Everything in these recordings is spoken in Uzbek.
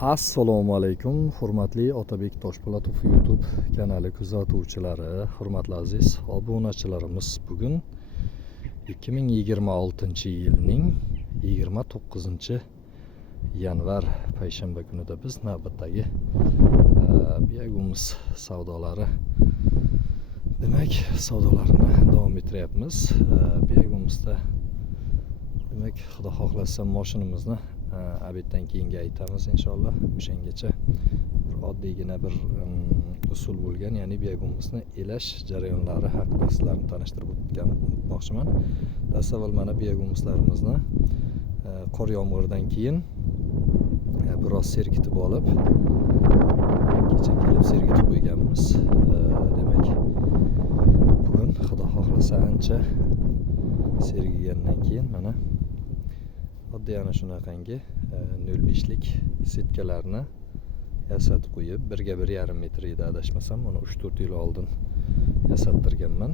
Assalomu alaykum, hurmatli Otabek Toshpo'latov YouTube kanali kuzatuvchilari, hurmatli aziz obunachilarimiz. Bugun 2026-yilning 29-yanvar payshanba kunida biz navbatdagi Biagumuz savdolari demak savdolarini davom ettiryapmiz. Biagumuzda demak xudo xohlasa mashinamizni abetdan keyingi aytamiz inshaalloh. O'shangacha bir oddiygina bir usul bo'lgan, ya'ni Biagumuzni elash jarayonlari haqida sizlarni tanishtirib o'tmoqchiman. Dastavval mana Biagumuzlarimizni qor yomg'irdan keyin biroz sergitib olib, kecha kelib sergitib qo'yganmiz. Demak bugun xudo xohlasa ancha sergigandan keyin mana oddiy ana shunaqangi 0.5lik setkalarni yasatib qo'yib, 1.5 metr edi adashmasam, uni 3-4 yil oldin yasattirganman.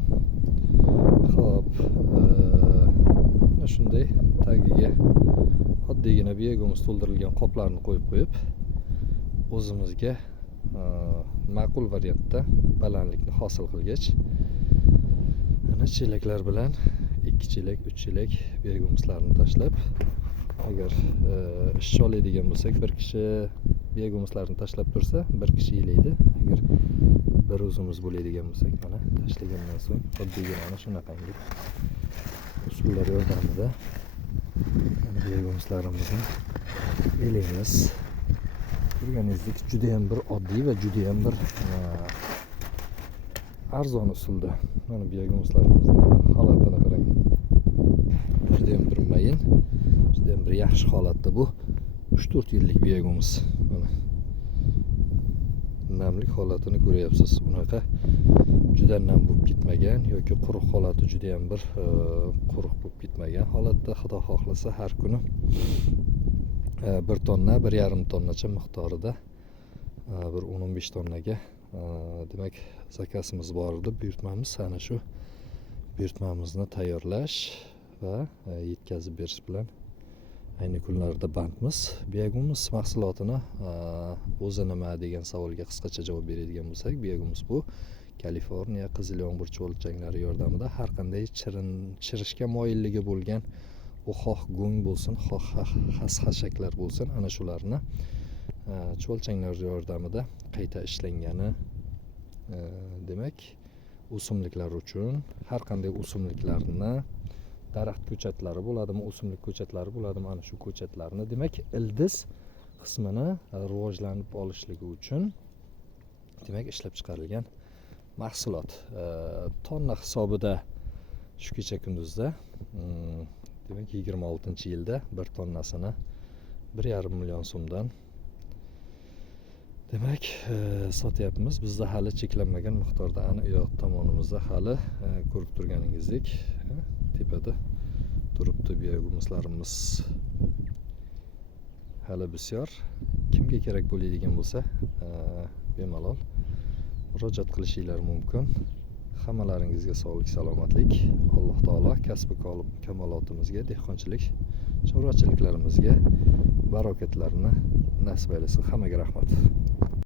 Xo'p, mana shunday tagiga oddiygina Biagumuz to'ldirilgan qoplarni qo'yib o'zimizga ma'qul variantda balandlikni hosil qilgach, ana chelaklar bilan 2 chelak, 3 chelak Biagumuzlarni tashlab, agar ishchi oladigan bo'lsak, bir kishi Biagumuzlarni tashlab tursa, bir kishi yelaydi. Agar bir o'zimiz bo'ladigan bo'lsak, mana tashlagandan so'ng oddiygina ana shunaqangi usullar yordamida Biagumuzlarimizni elaymiz. Ko'rganingizdek, juda ham bir oddiy va juda ham bir arzon usulda. Mana Biagumuzlarimizni holatini qarang. Juda ham bir mayin, juda ham bir yaxshi holatda. Bu 3-4 yillik Biagumuz. Mana namlik holatini ko'ryapsiz. Unaqa juda nam bo'lib ketmagan yoki quruq holati juda ham bir quruq bo'lib ketmagan holatda. Xudo xohlasa har kuni 1 tonna, 1,5 tonnacha miqdorida bir 10-15 tonnaga demak zakasimiz bor edi. Buyurtmamiz ana shu buyurtmamizni tayyorlash va yetkazib berish bilan ayni kunlarda bandmiz. Biagumuz mahsulotini o'zi nima degan savolga qisqacha javob beradigan bo'lsak, Biagumuz bu Kaliforniya qizil yomg'ir cho'lchanglari yordamida har qanday chirishga moyilligi bo'lgan, u xoh go'ng bo'lsin, xoh xas-xashaklar bo'lsin, ana shularni cho'lchanglar yordamida qayta ishlangani, demak o'simliklar uchun har qanday o'simliklarni, daraxt ko'chatlari bo'ladimi, o'simlik ko'chatlari bo'ladimi, ana shu ko'chatlarni demak ildiz qismini rivojlanib olishligi uchun demak ishlab chiqarilgan mahsulot. Tonna hisobida shu kecha kunduzda demak 26-yilda 1 tonnasini 1,5 million so'mdan demak sotyapmiz. Bizda hali cheklanmagan miqdorda, ana u yoq tomonimizda hali ko'rib turganingizdek tepada turibdi Biagumuzlarimiz. Hali bisyor. Kimga kerak bo'ladigan bo'lsa bemalol murojaat qilishinglar mumkin. Hammalaringizga sog'lik, salomatlik, Alloh taolo kasbi kamolotimizga, dehqonchilik, chorvachiliklarimizga barokatlarni nasib aylasin. Hammaga rahmat.